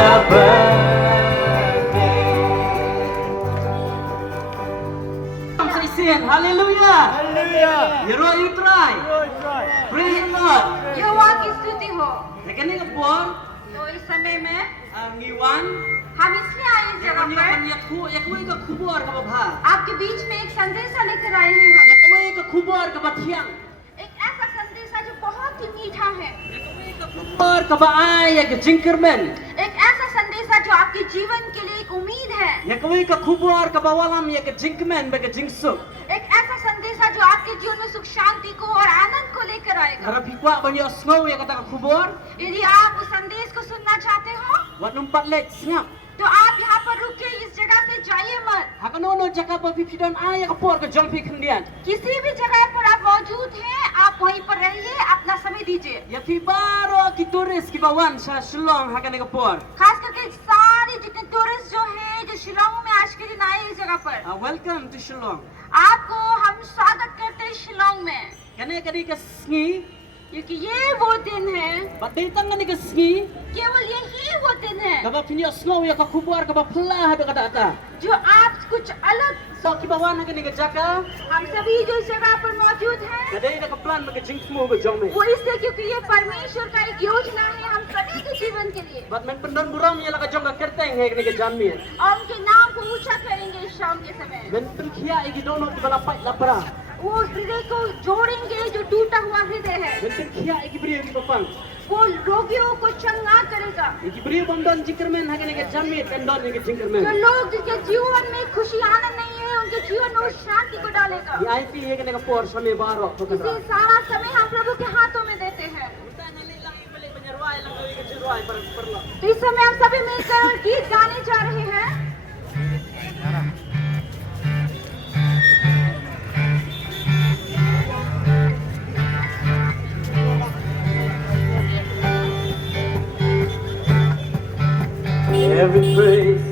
your birthday. Say sin, hallelujah. Hallelujah. You try. Praise the Lord. यहोवा की स्तुति हो। लेकिन एक बोल तो इस समय में ngiwan हम इसलिए आए इस जगह पर yakwe ka khubor ka bha आपके बीच में एक संदेशा लेकर आए हैं हम। yakwe ka khubor ka bathiang एक ऐसा संदेशा जो बहुत ही मीठा है, khubor ka ba ay ka jinkermen एक ऐसा संदेशा जो आपके जीवन के लिए एक उम्मीद है, yakwe ka khubor ka bawalam ya ka jinkmen ba ka jingsuk एक ऐसा संदेशा जो आपके जीवन में सुख शांति को और आनंद को लेकर आएगा। harapikwa banyo snow ya kata ka khubor यदि आप उस संदेश को सुनना चाहते हो wat numpat lek snap तो आप यहाँ पर रुक के इस जगह से जाइए मत। hakanono jaka pa pipidon ay ka por ka jompi khundian किसी भी जगह पर आप मौजूद हैं, आप वहीं पर रहिए, अपना समय दीजिए। ya fi baro ki turis ki bawan sa Shillong hakane ka por खास करके सारे जितने टूरिस्ट जो हैं जो शिलोंग में आज के दिन आए इस जगह पर, welcome to Shillong आपको हम स्वागत करते हैं शिलोंग में, kane kadi ka sngi क्योंकि ये वो दिन है, batay tangan ni ka sngi केवल यही वो दिन है kaba pinyo snow ya ka khubor ka ba phla do kata ata जो आप कुछ अलग, so ki bawan hakane ka jaka हम सभी जो इस जगह पर मौजूद हैं kadai na ka plan ba ka jingsmo ba jome वो इसलिए क्योंकि ये परमेश्वर का एक योजना है हम सभी के जीवन के लिए, bat men pendon buram ya la ka jong ka kerteng he kane ka janmi और उनके नाम को ऊंचा करेंगे इस शाम के समय। men penkhia igi dono ki bala pai lapra वो हृदय को जोड़ेंगे जो टूटा हुआ हृदय है, men penkhia igi brio ki papang वो रोगियों को चंगा करेगा। igi brio bondon jinkermen hakane ka janmi tendon ni ka जो jinkermen लोग जिनके जीवन में खुशी आनंद नहीं है, उनके जीवन में वो शांति को डालेगा। di IT he kane ka por same baro to ka इसे सारा समय हम प्रभु के हाथों में देते हैं। तो इस समय हम सभी मिलकर गीत गाने जा रहे हैं। Every praise